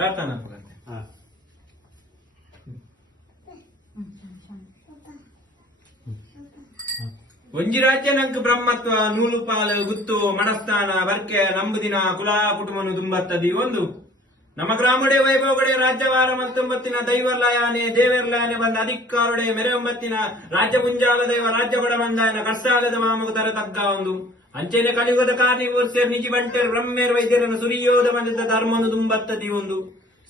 ಪ್ರಾರ್ಥನಾ ಒಂಜಿ ರಾಜ್ಯ ನಂಕ್ ಬ್ರಹ್ಮತ್ವ ನೂಲುಪಾಲ ಗುತ್ತು ಮಡಸ್ಥಾನ ಬರ್ಕೆ ನಂಬುದಿನ ಕುಲಾ ಕುಟುಂಬನು ದುಂಬತ್ತದಿ ಒಂದು ನಮ್ಮ ಗ್ರಾಮಡೆ ವೈಭವಗಡೆ ರಾಜ್ಯವಾರ ಮತ್ತೊಂಬತ್ತಿನ ದೈವರ್ಲಾಯಾನೆ ದೇವೇರ್ಲಾಯನೆ ಬಂದ ಅಧಿಕಾರುಡೆ ಮೆರೆಯೊಂಬತ್ತಿನ ರಾಜ್ಯ ಮುಂಜಾಲ ದೈವ ರಾಜ್ಯ ಬಡ ಬಂದಾಯನ ಕರ್ಸಾಲದ ಮಾಮಗ ತರ ತಗ್ಗ ಒಂದು ಅಂಚೆನೆ ಕಲಿಯುಗದ ಕಾರ್ಯ ಸೇರ್ ನಿಜಿ ಬಂಟೇರ್ ಬ್ರಹ್ಮೇರ್ ವೈದ್ಯರನ್ನು ಸುರಿಯೋದ ಬಂದಿದ್ದ ಧರ್ಮನು ದುಂಬತ್ತದಿ ಒಂದು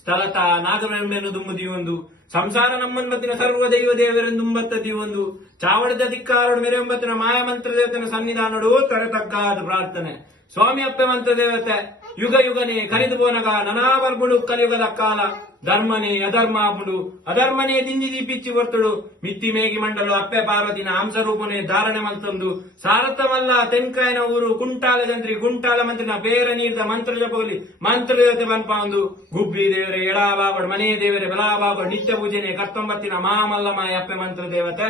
ಸ್ಥಳತ ನಾಗಬ್ರಹ್ಮೆಯನ್ನು ದುಂಬುದಿ ಒಂದು ಸಂಸಾರ ನಮ್ಮನ್ಬತ್ತಿನ ಸರ್ವ ದೈವ ದೇವರೆಂದು ದುಂಬತ್ತದಿ ಒಂದು ಚಾವಡದ ಧಿಕ್ಕಾರೋಡು ಮೆರೆಯೊಂಬತ್ತಿನ ಮಾಯಮಂತ್ರ ದೇವತನ ಸನ್ನಿಧಾನಡು ತರತಗ್ಗಾದ ಪ್ರಾರ್ಥನೆ ಸ್ವಾಮಿ ಅಪ್ಪೆ ಮಂತ್ರ ದೇವತೆ ಯುಗ ಯುಗನೇ ಕರಿದು ಬೋನಗ ನನಾ ಕಲಿಯುಗದ ಕಾಲ ಧರ್ಮನೇ ಅಧರ್ಮಾಪುಡು ಅಧರ್ಮನೇ ದಿಂದಿ ದೀಪಿಚ್ಚಿ ಬರ್ತಡು ಮಿತ್ತಿ ಮೇಗಿ ಮಂಡಲು ಅಪ್ಪೆ ಪಾರ್ವತಿನ ಹಂಸರೂಪನೇ ಧಾರಣೆ ಮಲ್ತೊಂದು ಸಾರಥಮಲ್ಲ ತೆನ್ಕಾಯನ ಊರು ಕುಂಟಾಲ ಜಂತ್ರಿ ಗುಂಟಾಲ ಮಂತ್ರಿನ ಬೇರ ನೀರ್ದ ಮಂತ್ರ ಜಪೋಲಿ ಮಂತ್ರ ದೇವತೆ ಬನ್ಪ ಒಂದು ಗುಬ್ಬಿ ದೇವರೇ ಎಡಾ ಬಾಬಡು ಮನೆ ದೇವರೇ ಬಲಾ ಬಾಬಡು ನಿತ್ಯ ಪೂಜೆನೆ ಕರ್ತೊಂಬತ್ತಿನ ಮಹಾಮಲ್ಲಮಾಯ ಅಪ್ಪೆ ಮಂತ್ರ ದೇವತೆ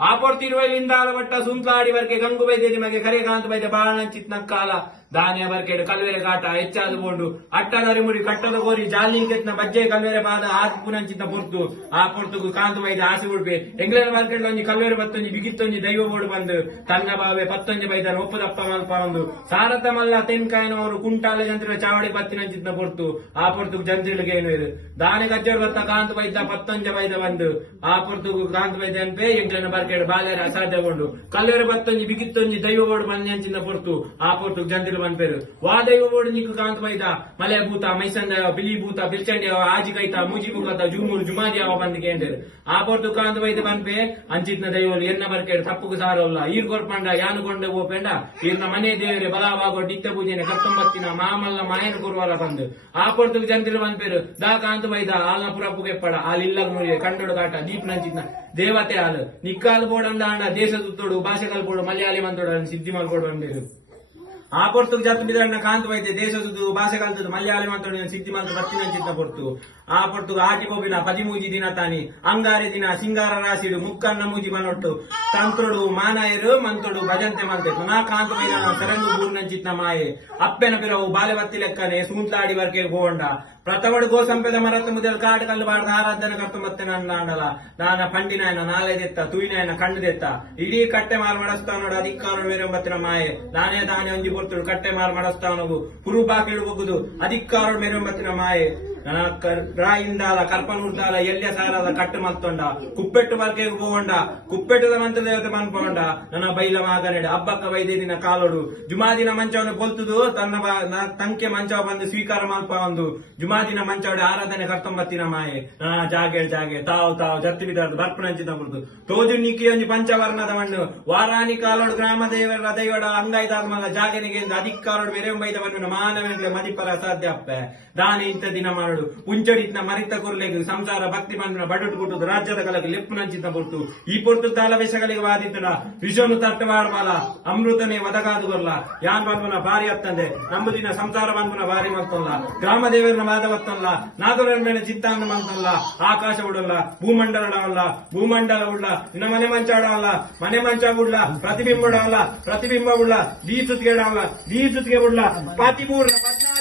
ಆಪೊರ್ತಿರುವಲ್ಲಿಂದ ಆಲಮಟ್ಟ ಸುಂತ್ಲಾಡಿ ಬರ್ಕೆ ಗಂಗು ಬೈದ್ಯ ನಿಮಗೆ ಕರೆಕಾಂತ ಬೈದ್ಯ ಬಾಳಂಚಿತ್ ನಕ್ಕಾಲ ಧಾನ್ಯ ಬರ್ಕೆಡು ಕಲ್ವೇರೆ ಕಾಟ ಹೆಚ್ಚಾದ ಬೋಂಡು ಅಟ್ಟದ ಅರಿಮುಡಿ ಕಟ್ಟದ ಕೋರಿ ಜಾಲಿಂಕೆತ್ನ ಬಜ್ಜೆ ಕಲ್ವೇರೆ ಪಾದ ಆತ್ ಪುನಂಚಿತ ಪೊರ್ತು ಆ ಪೊರ್ತುಗು ಕಾಂತ ಬೈದ ಆಸೆ ಉಡ್ಪೆ ಎಂಗ್ಲೇರ್ ಬರ್ಕೆಡ್ ಒಂಜಿ ಕಲ್ವೇರೆ ಬತ್ತೊಂಜಿ ಬಿಗಿತ್ತೊಂಜಿ ದೈವ ಬೋರ್ಡು ಬಂದು ತನ್ನ ಬಾವೆ ಪತ್ತೊಂಜಿ ಬೈದನ ಒಪ್ಪದಪ್ಪ ಮಲ್ಪ ಒಂದು ಸಾರಥ ಮಲ್ಲ ತೆನ್ಕಾಯನವರು ಕುಂಟಾಲ ಜಂತ್ರಿನ ಚಾವಡಿ ಬತ್ತಿನಂಚಿತ್ನ ಪೊರ್ತು ಆ ಪೊರ್ತುಗು ಜಂತ್ರಿಗಳಿಗೆ ಏನು ಇದು ದಾನೆ ಗಜ್ಜೋಡು ಬತ್ತ ಕಾಂತ ಬೈದ ಪತ್ತೊಂಜ ಬೈದ ಬಂದು ಆ ಪೊರ್ತುಗು ಕಾಂತ ಬೈದ ಅನ್ಪೆ ಎಂಗ್ಲೇನ ಬರ್ಕೆಡ್ ಬಾಲ್ಯರ ಅಸಾಧ್ಯಗೊಂಡು ಕಲ್ವೇರೆ ಬತ್ತೊಂಜಿ ಬಿಗಿತ್ತೊಂಜಿ ದೈವ ಬೋರ್ಡು ಮಂಜಂಚಿನ ಪೊರ್ತು ಆ ಪೊರ್ತುಗು ಜಂತ್ರಿ ಬಂದ್ಪೇರು ವಾದೈವ ಬೋರ್ಡು ನಿಕ್ಕು ಕಾಂತ ಬೈದ ಮಲೆ ಭೂತ ಮೈಸಂದ ಬಿಲಿ ಭೂತ ಬಿಲ್ಚಂಡಿ ಆಜಿ ಕೈತ ಮೂಜಿ ಮುಖತ ಜೂಮೂರು ಜುಮಾದಿ ಅವ ಬಂದು ಕೇಂದ್ರ ಆ ಪೊರ್ತು ಕಾಂತ ಬೈದ ಬಂದ್ಪೆ ಅಂಚಿತ್ನ ದೈವಲು ಎನ್ನ ಬರ್ಕೇಡು ತಪ್ಪುಗು ಸಾರಲ್ಲ ಈರ್ ಕೊರ್ಪಂಡ ಯಾನುಗೊಂಡ ಓಪೆಂಡ ಈರ್ನ ಮನೆ ದೇವರೇ ಬಲಾವಾಗೋ ನಿತ್ಯ ಪೂಜೆನೆ ಕರ್ತೊಂಬತ್ತಿನ ಮಾಮಲ್ಲ ಮಾಯನ ಕೊರುವಲ್ಲ ಬಂದು ಆ ಪೊರ್ತು ಜಂತಿಲು ಬಂದ್ಪೇರು ದಾ ಕಾಂತ ಬೈದ ಆಲ್ನ ಪುರಪ್ಪುಗೆ ಪಡ ಆಲ್ ಇಲ್ಲ ಮುರಿಯ ಕಂಡೋಡು ಕಾಟ ದೀಪ್ ನಂಚಿತ್ನ ದೇವತೆ ಹಾಲು ನಿಕ್ಕಾಲ್ ಬೋರ್ಡ್ ಅಂದ ಅಣ್ಣ ದೇಶ ಸುತ್ತೋಡು ಭಾಷೆ ಕಲ್ಬೋಡು ಮಲಯಾಳಿ ಮಂತೋಡು ಸಿದ್ಧಿ ಮಲ್ಕೋಡು ಬಂದಿರು ಆ ಪೊರ್ತುಗು ಜತ್ತು ಬಿದ್ರಣ್ಣ ಕಾಂತ ಬೈತೆ ದೇಶ ಸುತ್ತು ಭಾಷೆ ಕಲ್ತದ್ದು ಮಲಯಾಳಿ ಮಂತೋಡು ಸಿದ್ಧಿ ಮಂತ್ರ ಬತ್ತಿನಂಚಿತ್ತ ಪೊರ್ತು ಆ ಪೊರ್ತುಗು ಆಟಿ ಬೋಬಿನ 13 ದಿನ ತಾನಿ ಅಂಗಾರೆ ದಿನ ಸಿಂಗಾರ ರಾಶಿಡು ಮುಕ್ಕನ್ನ ಮೂಜಿ ಮನೊಟ್ಟು ತಂತ್ರುಡು ಮಾನಾಯರು ಮಂತೋಡು ಭಜಂತೆ ಮಂತೆ ಪುನಃ ಕಾಂತ ಬೈದ ಸರಂಗು ಬೂರ್ನಂಚಿತ್ತ ಮಾಯೆ ಅಪ್ಪೆನ ಪಿರವು ಬಾಲೆ ಬತ್ತಿ ಲೆಕ್ಕನೆ ಸೂಂತ್ಲಾಡಿ ವರ್ಕೆ ಗೋಂಡ ಪ್ರಥಮಡು ಗೋಸಂಪೆದ ಮರತ್ತು ಮುದಲ್ ಕಾಡು ಕಲ್ಲು ಬಾರ್ದ ಆರಾಧನೆ ಕರ್ತೊಂಬತ್ತೆ ನನ್ನ ಅಂಡಲ ನಾನ ಪಂಡಿನಾಯನ ನಾಲೆ ದೆತ್ತ ತುಯಿನಾಯನ ಕಣ್ಣು ದೆತ್ತ ಇಡೀ ಕಟ್ಟೆ ಮಾರು ಮಡಸ್ತಾವನೋಡು ಅಧಿಕಾರ ಮೇರೆಂಬತ್ತಿನ ಮಾಯೆ ನಾನೇ ದಾನೆ ಒಂಜಿ ಕೊರ್ತುಡು ಕಟ್ಟೆ ಮಾರು ಮಡಸ್ತಾವನವು ಕುರು ಬಾಕಿಡು ಹೋಗುದು ಅಧಿಕಾರ ಮೇರೆಂಬತ್ತಿನ ಮಾಯೆ ರಾಯಿಂದಾಲ ಕರ್ಪನೂರ್ದಾಲ ಎಲ್ಯ ಸಾರದ ಕಟ್ಟು ಮಲ್ತೊಂಡ ಕುಪ್ಪೆಟ್ಟು ಬರ್ಕೆ ಹೋಗೊಂಡ ಕುಪ್ಪೆಟ್ಟದ ಮಂತ್ರ ದೇವತೆ ಮನ್ಪೊಂಡ ನನ್ನ ಬೈಲ ಮಾಗನೆಡೆ ಹಬ್ಬಕ್ಕ ವೈದ್ಯದಿನ ಕಾಲೋಡು ಜುಮಾದಿನ ಮಂಚವನ್ನು ಕೊಲ್ತುದು ತನ್ನ ತಂಕೆ ಮಂಚವ ಬಂದು ಸ್ವೀಕಾರ ಮಲ್ಪ ಒಂದು ಜುಮಾದಿನ ಮಂಚವಡೆ ಆರಾಧನೆ ಕರ್ತೊಂಬತ್ತಿನ ಮಾಯೆ ಜಾಗೆ ತಾವು ಜತ್ತಿ ಬಿದ್ದಾರ್ದು ಬರ್ಪಣಂಚಿತ ಬಿಡ್ತು ತೋಜು ನಿಕ್ಕಿ ಒಂಜಿ ಪಂಚವರ್ಣದ ಮಣ್ಣು ವಾರಾಣಿ ಕಾಲೋಡು ಗ್ರಾಮ ದೇವರ ದೈವಡ ಅಂಗೈದಾದ್ಮಲ್ಲ ಜಾಗನಿಗೆ ಅಧಿಕಾರೋಡು ಮೆರೆಂಬೈದ ಮಣ್ಣು ಮಾನವೇಂದ್ರ ಮದಿಪರ ಸಾಧ್ಯ ಅಪ್ಪೆ ದಾನಿ ಇಂಥ ದಿನ ಮಾಡು ಉಂಚಡಿತ್ನ ಮರಿತ ಕೊರ್ಲೆಗೆ ಸಂಸಾರ ಭಕ್ತಿ ಬಂಧನ ಬಡಟು ಕೊಟ್ಟುದು ರಾಜ್ಯದ ಕಲಗೆ ಲೆಪ್ಪುನಂಚಿತ ಪೊರ್ತು ಈ ಪೊರ್ತು ತಾಲವೇಶಗಳಿಗೆ ವಾದಿತ್ತನ ವಿಷನು ತಟ್ಟ ಮಾಡಬಾಲ ಅಮೃತನೇ ಒದಗಾದು ಬರ್ಲ ಯಾನ್ ಬಂಧನ ಭಾರಿ ಹತ್ತಂದೆ ನಂಬುದಿನ ಸಂಸಾರ ಬಂಧನ ಭಾರಿ ಮಲ್ತಲ್ಲ ಗ್ರಾಮ ದೇವರನ್ನ ವಾದವತ್ತಲ್ಲ ನಾಗರ ಮೇಲೆ ಚಿತ್ತಾಂಗ ಮಂತಲ್ಲ ಆಕಾಶ ಉಡಲ್ಲ ಭೂಮಂಡಲ ಉಳ್ಳ ಇನ್ನ ಮನೆ ಮಂಚಾಡಲ್ಲ ಮನೆ ಮಂಚ ಉಡ್ಲ ಪ್ರತಿಬಿಂಬ ಉಡ್ಲ ದೀಸುತ್ತಿಗೆ ಉಡ್ಲ ದೀಸುತ್ತಿಗೆ ಉಡ್ಲ 13